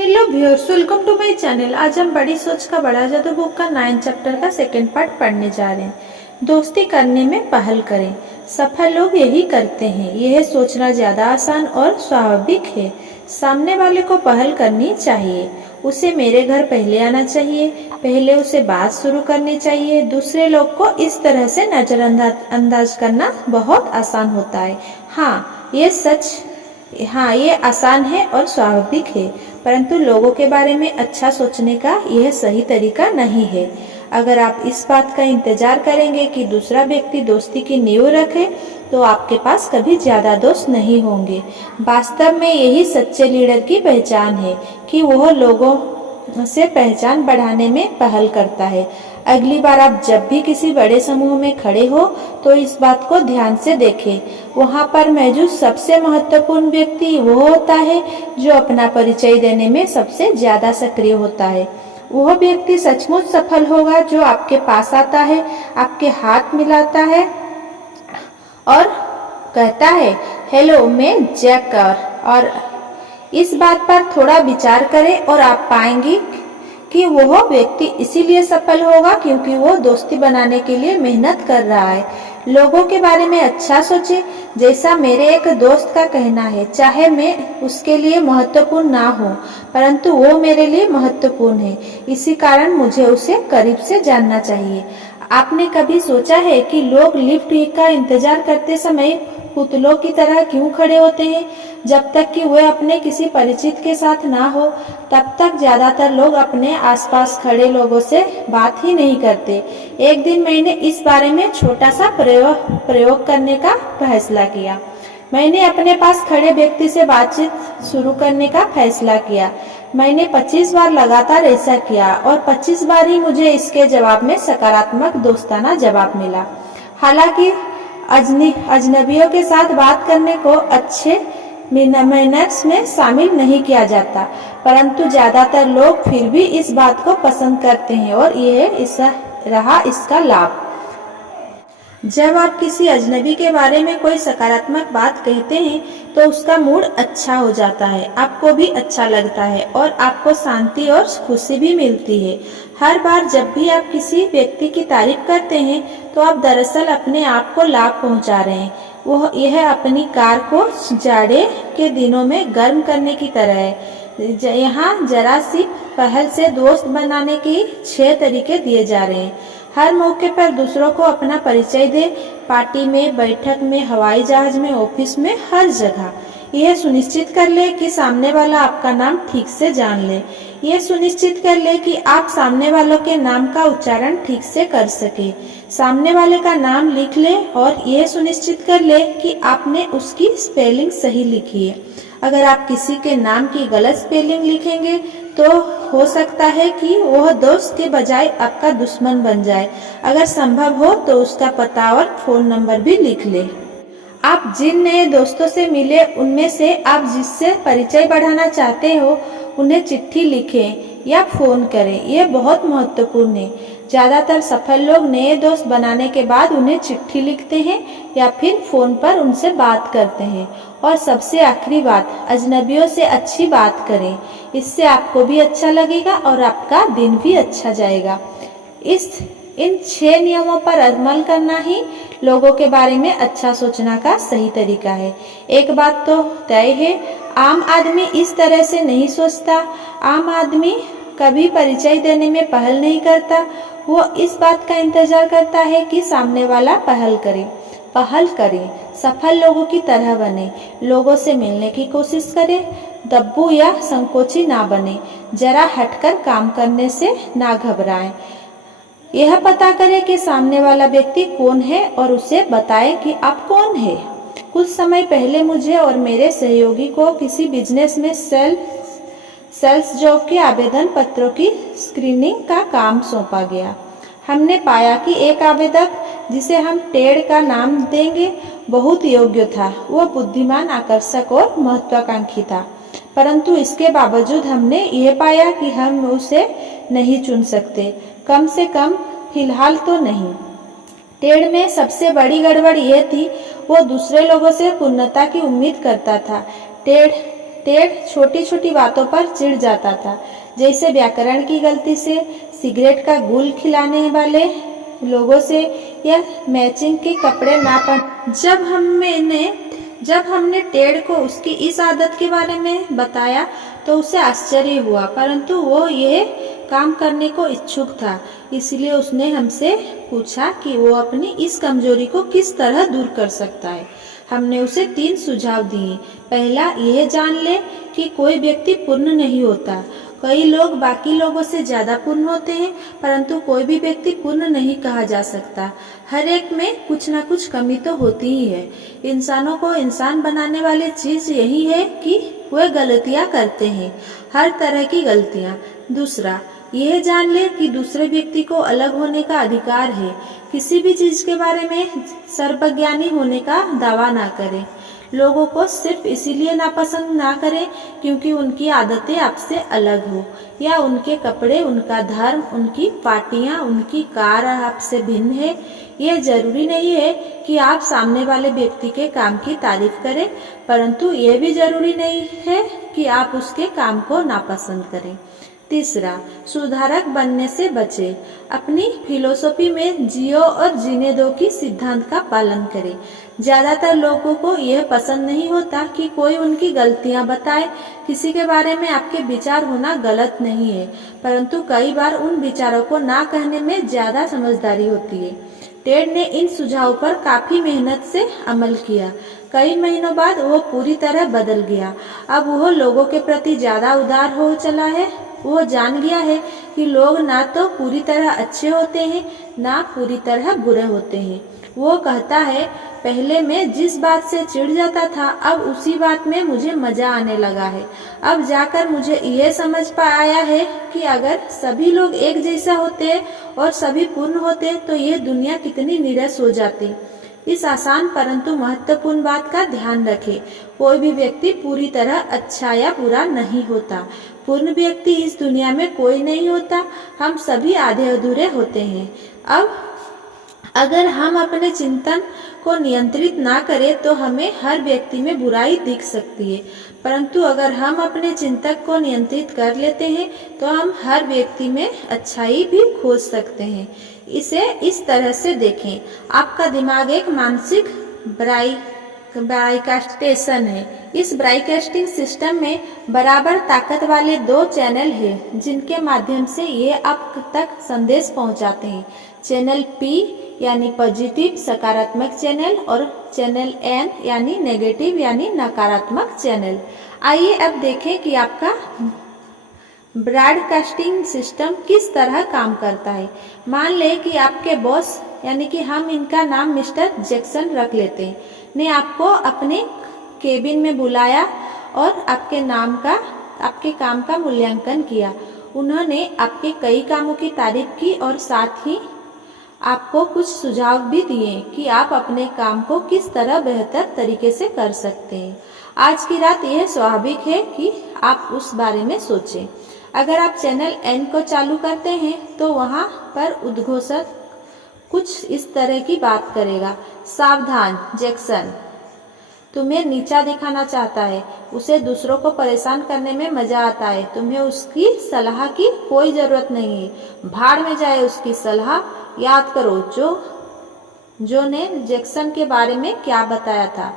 Hello viewers, welcome to my channel. आज हम बड़ी सोच का बड़ा जादू बुक का 9 चैप्टर का सेकंड पार्ट पढ़ने जा रहे हैं। दोस्ती करने में पहल करें। सफल लोग यही करते हैं। यह सोचना ज्यादा आसान और स्वाभाविक है। सामने वाले को पहल करनी चाहिए। उसे मेरे घर पहले आना चाहिए। पहले उसे बात शुरू करनी चाहिए। दूसरे लोग को इस तरह से नजरअंदाज करना बहुत आसान होता है। हाँ, ये आसान है और स्वाभाविक है, परंतु लोगों के बारे में अच्छा सोचने का यह सही तरीका नहीं है। अगर आप इस बात का इंतजार करेंगे कि दूसरा व्यक्ति दोस्ती की नींव रखे, तो आपके पास कभी ज्यादा दोस्त नहीं होंगे। वास्तव में यही सच्चे लीडर की पहचान है कि वह लोगों से पहचान बढ़ाने में पहल करता है। अगली बार आप जब भी किसी बड़े समूह में खड़े हो, तो इस बात को ध्यान से देखें। वहां पर मौजूद सबसे महत्वपूर्ण व्यक्ति वो होता है जो अपना परिचय देने में सबसे ज्यादा सक्रिय होता है। वह व्यक्ति सचमुच सफल होगा जो आपके पास आता है, आपके हाथ मिलाता है और कहता है, हेलो, मैं जैक। और इस बात पर थोड़ा विचार करें और आप पाएंगे कि वह व्यक्ति इसीलिए सफल होगा क्योंकि वो दोस्ती बनाने के लिए मेहनत कर रहा है। लोगों के बारे में अच्छा सोचे। जैसा मेरे एक दोस्त का कहना है, चाहे मैं उसके लिए महत्वपूर्ण ना हो, परंतु वो मेरे लिए महत्वपूर्ण है। इसी कारण मुझे उसे करीब से जानना चाहिए। आपने कभी सोचा है कि लोग लिफ्ट का इंतजार करते समय पुतलों की तरह क्यों खड़े होते हैं? जब तक कि वे अपने किसी परिचित के साथ ना हो, तब तक ज्यादातर लोग अपने आसपास खड़े लोगों से बात ही नहीं करते। एक दिन मैंने इस बारे में छोटा सा प्रयोग करने का फैसला किया। मैंने अपने पास खड़े व्यक्ति से बातचीत शुरू करने का फैसला किया। मैंने 25 बार लगातार ऐसा किया और 25 बार ही मुझे इसके जवाब में सकारात्मक दोस्ताना जवाब मिला। हालांकि अजनबियों के साथ बात करने को अच्छे मैनर्स में शामिल नहीं किया जाता, परंतु ज्यादातर लोग फिर भी इस बात को पसंद करते हैं और यह रहा इसका लाभ। जब आप किसी अजनबी के बारे में कोई सकारात्मक बात कहते हैं, तो उसका मूड अच्छा हो जाता है, आपको भी अच्छा लगता है और आपको शांति और खुशी भी मिलती है। हर बार जब भी आप किसी व्यक्ति की तारीफ करते हैं, तो आप दरअसल अपने आप को लाभ पहुंचा रहे हैं। यह अपनी कार को जाड़े के दिनों में गर्म करने की तरह है। यहाँ जरा सी पहल से दोस्त बनाने के 6 तरीके दिए जा रहे हैं। हर मौके पर दूसरों को अपना परिचय दे। पार्टी में, बैठक में, हवाई जहाज में, ऑफिस में, हर जगह। यह सुनिश्चित कर ले कि सामने वाला आपका नाम ठीक से जान ले। यह सुनिश्चित कर ले कि आप सामने वालों के नाम का उच्चारण ठीक से कर सके। सामने वाले का नाम लिख ले और यह सुनिश्चित कर ले कि आपने उसकी स्पेलिंग सही लिखी है। अगर आप किसी के नाम की गलत स्पेलिंग लिखेंगे, तो हो सकता है कि वह दोस्त के बजाय आपका दुश्मन बन जाए। अगर संभव हो तो उसका पता और फोन नंबर भी लिख ले। आप जिन नए दोस्तों से मिले, उनमें से आप जिससे परिचय बढ़ाना चाहते हो, उन्हें चिट्ठी लिखें या फोन करें। यह बहुत महत्वपूर्ण है। ज्यादातर सफल लोग नए दोस्त बनाने के बाद उन्हें चिट्ठी लिखते हैं या फिर फोन पर उनसे बात करते हैं। और सबसे आखिरी बात, अजनबियों से अच्छी बात करें। इससे आपको भी अच्छा लगेगा और आपका दिन भी अच्छा जाएगा। इन 6 नियमों पर अमल करना ही लोगों के बारे में अच्छा सोचना का सही तरीका है। एक बात तो तय है, आम आदमी इस तरह से नहीं सोचता। आम आदमी कभी परिचय देने में पहल नहीं करता। वो इस बात का इंतजार करता है कि सामने वाला पहल करे। सफल लोगों की तरह बने। लोगों से मिलने की कोशिश करे। दब्बू या संकोची ना बने। जरा हटकर काम करने से ना घबराएं। यह पता करें कि सामने वाला व्यक्ति कौन है और उसे बताएं कि आप कौन है। कुछ समय पहले मुझे और मेरे सहयोगी को किसी बिजनेस में सेल्स जॉब के आवेदन पत्रों की स्क्रीनिंग का काम सौंपा गया। हमने पाया कि एक आवेदक, जिसे हम टेड का नाम देंगे, बहुत योग्य था। वह बुद्धिमान, आकर्षक और महत्वाकांक्षी था, परंतु इसके बावजूद हमने यह पाया कि हम उसे नहीं चुन सकते, कम से कम फिलहाल तो नहीं। टेड में सबसे बड़ी गड़बड़ यह थी, वो दूसरे लोगों से पूर्णता की उम्मीद करता था। टेड टेड छोटी छोटी बातों पर चिढ़ जाता था, जैसे व्याकरण की गलती से, सिगरेट का गुल खिलाने वाले लोगों से या मैचिंग के कपड़े ना पहन। जब हमने टेड को उसकी इस आदत के बारे में बताया तो उसे आश्चर्य हुआ, परंतु वो यह काम करने को इच्छुक था। इसलिए उसने हमसे पूछा कि वो अपनी इस कमजोरी को किस तरह दूर कर सकता है। हमने उसे 3 सुझाव दिए। पहला, यह जान ले कि कोई व्यक्ति पूर्ण नहीं होता। कई लोग बाकी लोगों से ज्यादा पूर्ण होते हैं, परंतु कोई भी व्यक्ति पूर्ण नहीं कहा जा सकता। हर एक में कुछ न कुछ कमी तो होती ही है। इंसानों को इंसान बनाने वाली चीज यही है कि वे गलतियां करते हैं, हर तरह की गलतियां। दूसरा, यह जान ले कि दूसरे व्यक्ति को अलग होने का अधिकार है। किसी भी चीज के बारे में सर्वज्ञानी होने का दावा ना करें। लोगों को सिर्फ इसीलिए नापसंद ना करें क्योंकि उनकी आदतें आपसे अलग हो, या उनके कपड़े, उनका धर्म, उनकी पार्टियां, उनकी कार आपसे भिन्न है। यह जरूरी नहीं है कि आप सामने वाले व्यक्ति के काम की तारीफ करें, परंतु यह भी जरूरी नहीं है कि आप उसके काम को नापसंद करें। तीसरा, सुधारक बनने से बचे। अपनी फिलोसॉफी में जियो और जीने दो की सिद्धांत का पालन करें। ज्यादातर लोगों को यह पसंद नहीं होता कि कोई उनकी गलतियां बताए। किसी के बारे में आपके विचार होना गलत नहीं है, परंतु कई बार उन विचारों को ना कहने में ज्यादा समझदारी होती है। टेड ने इन सुझावों पर काफी मेहनत से अमल किया। कई महीनों बाद वो पूरी तरह बदल गया। अब वो लोगों के प्रति ज्यादा उदार हो चला है। वो जान गया है कि लोग ना तो पूरी तरह अच्छे होते हैं, ना पूरी तरह बुरे होते हैं। वो कहता है, पहले मैं जिस बात से चिढ़ जाता था, अब उसी बात में मुझे मजा आने लगा है। अब जाकर मुझे यह समझ आया है कि अगर सभी लोग एक जैसा होते और सभी पूर्ण होते तो यह दुनिया कितनी नीरस हो जाती। इस आसान परंतु महत्वपूर्ण बात का ध्यान रखें, कोई भी व्यक्ति पूरी तरह अच्छा या बुरा नहीं होता। पूर्ण व्यक्ति इस दुनिया में कोई नहीं होता, हम सभी आधे अधूरे होते हैं। अब अगर हम अपने चिंतन को नियंत्रित ना करें तो हमें हर व्यक्ति में बुराई दिख सकती है, परंतु अगर हम अपने चिंतक को नियंत्रित कर लेते हैं तो हम हर व्यक्ति में अच्छाई भी खोज सकते हैं। इसे इस तरह से देखें, आपका दिमाग एक मानसिक ब्रॉडकास्टेशन है। इस ब्रॉडकास्टिंग सिस्टम में बराबर ताकत वाले 2 चैनल हैं जिनके माध्यम से ये आप तक संदेश पहुंचाते हैं। चैनल P यानी पॉजिटिव सकारात्मक चैनल और चैनल N यानी नेगेटिव यानी नकारात्मक चैनल। आइए अब देखें कि आपका ब्रॉडकास्टिंग सिस्टम किस तरह काम करता है। मान लें कि आपके बॉस, यानी कि हम इनका नाम मिस्टर जैक्सन रख लेते हैं, ने आपको अपने केबिन में बुलाया और आपके काम का मूल्यांकन किया। उन्होंने आपके कई कामों की तारीफ की और साथ ही आपको कुछ सुझाव भी दिए कि आप अपने काम को किस तरह बेहतर तरीके से कर सकते हैं। आज की रात यह स्वाभाविक है कि आप उस बारे में सोचें। अगर आप चैनल N को चालू करते हैं तो वहां पर उद्घोषक कुछ इस तरह की बात करेगा, सावधान जैक्सन, तुम्हें नीचा दिखाना चाहता है, उसे दूसरों को परेशान करने में मजा आता है, तुम्हें उसकी सलाह की कोई जरूरत नहीं है, भाड़ में जाए उसकी सलाह। याद करो जो ने जैक्सन के बारे में क्या बताया था,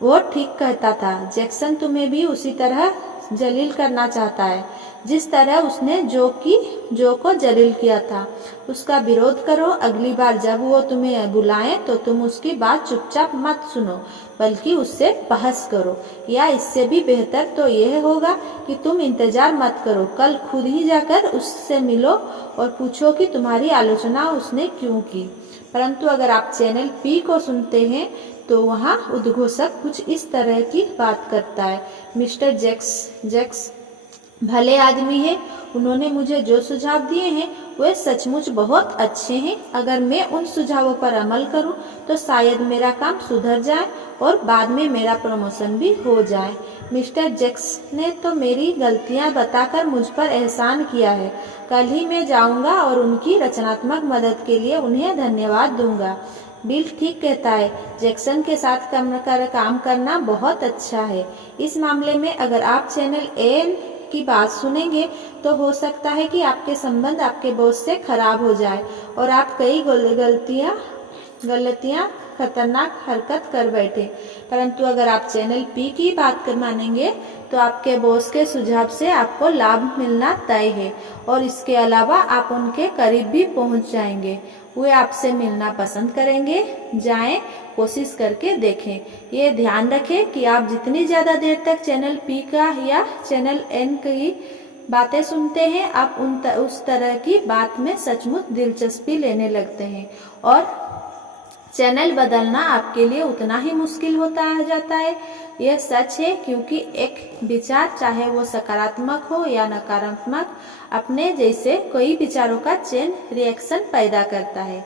वो ठीक कहता था। जैक्सन तुम्हें भी उसी तरह जलील करना चाहता है जिस तरह उसने जो को जलील किया था। उसका विरोध करो। अगली बार जब वो तुम्हें बुलाए तो तुम उसकी बात चुपचाप मत सुनो, बल्कि उससे बहस करो। या इससे भी बेहतर तो यह होगा कि तुम इंतजार मत करो, कल खुद ही जाकर उससे मिलो और पूछो कि तुम्हारी आलोचना उसने क्यों की। परंतु अगर आप चैनल P को सुनते हैं तो वहाँ उद्घोषक कुछ इस तरह की बात करता है, मिस्टर जैक्स भले आदमी है, उन्होंने मुझे जो सुझाव दिए हैं वे सचमुच बहुत अच्छे हैं। अगर मैं उन सुझावों पर अमल करूं तो शायद मेरा काम सुधर जाए और बाद में मेरा प्रमोशन भी हो जाए। मिस्टर जैक्स ने तो मेरी गलतियां बताकर मुझ पर एहसान किया है। कल ही मैं जाऊंगा और उनकी रचनात्मक मदद के लिए उन्हें धन्यवाद दूंगा। बिल ठीक कहता है, जैक्सन के साथ काम करना बहुत अच्छा है। इस मामले में अगर आप चैनल एन की बात सुनेंगे तो हो सकता है कि आपके संबंध आपके बॉस से खराब हो जाए और आप कई गलतियां खतरनाक हरकत कर बैठे। परंतु अगर आप चैनल पी की बात मानेंगे तो आपके बॉस के सुझाव से आपको लाभ मिलना तय है और इसके अलावा आप उनके करीब भी पहुंच जाएंगे। वे आपसे मिलना पसंद करेंगे। जाएं, कोशिश करके देखें। ये ध्यान रखें कि आप जितनी ज़्यादा देर तक चैनल पी का या चैनल एन की बातें सुनते हैं, आप उस तरह की बात में सचमुच दिलचस्पी लेने लगते हैं और चैनल बदलना आपके लिए उतना ही मुश्किल होता जाता है। यह सच है क्योंकि एक विचार, चाहे वो सकारात्मक हो या नकारात्मक, अपने जैसे कई विचारों का चेन रिएक्शन पैदा करता है।